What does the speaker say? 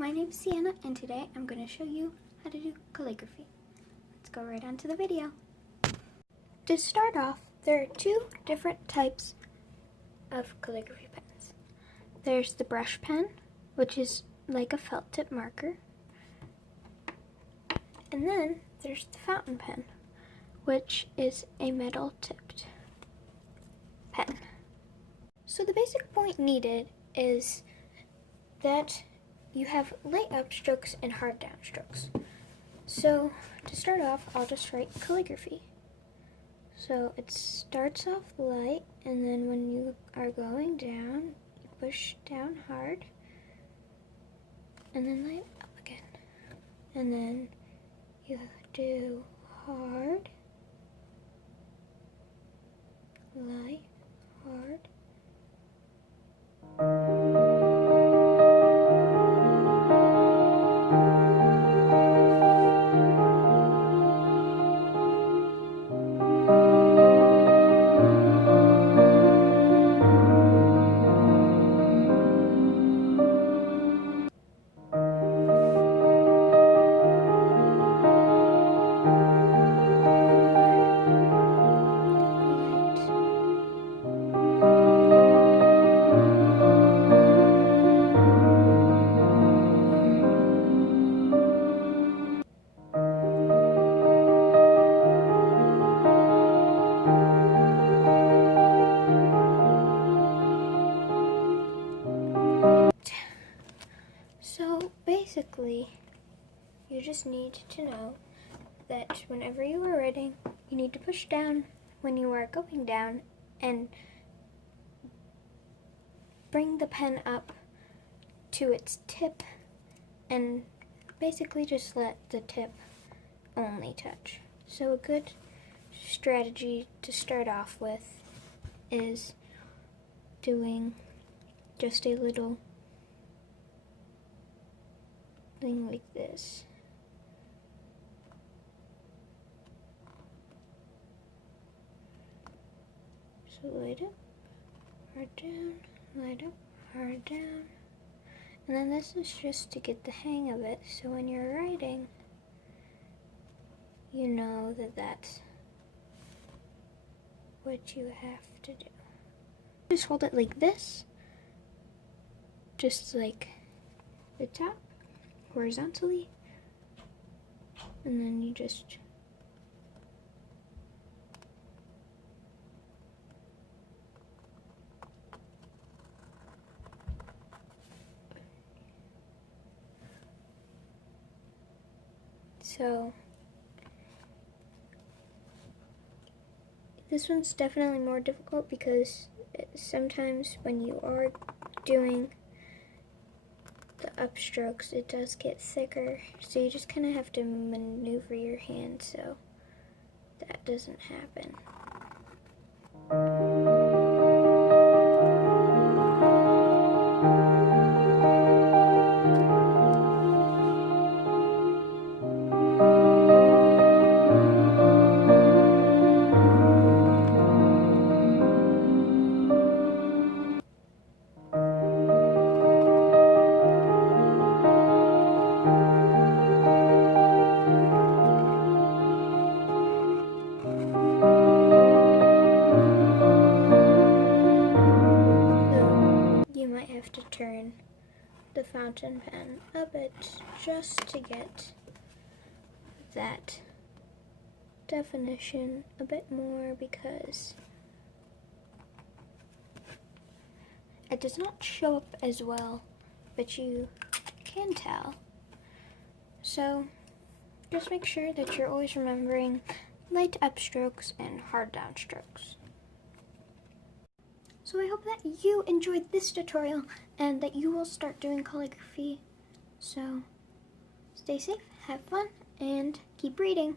my name's Sienna, and today I'm going to show you how to do calligraphy. Let's go right on to the video. To start off, there are two different types of calligraphy pens. There's the brush pen, which is like a felt tip marker, and then there's the fountain pen, which is a metal tipped pen. So the basic point needed is that you have light up strokes and hard down strokes. So to start off, I'll just write calligraphy. So it starts off light, and then when you are going down, you push down hard, and then light up again. And then you do hard, light, hard. So basically, you just need to know that whenever you are writing, you need to push down when you are going down and bring the pen up to its tip, and basically just let the tip only touch. So a good strategy to start off with is doing just a little thing like this. So light up, hard down, light up, hard down. And then this is just to get the hang of it, so when you're writing, you know that that's what you have to do. Just hold it like this, just like the top, horizontally, and then you just so this one's definitely more difficult because sometimes when you are doing the upstrokes, it does get thicker, so you just kind of have to maneuver your hand so that doesn't happen. Have to turn the fountain pen a bit just to get that definition a bit more, because it does not show up as well, but you can tell. So just make sure that you're always remembering light upstrokes and hard downstrokes. So I hope that you enjoyed this tutorial and that you will start doing calligraphy. So stay safe, have fun, and keep reading.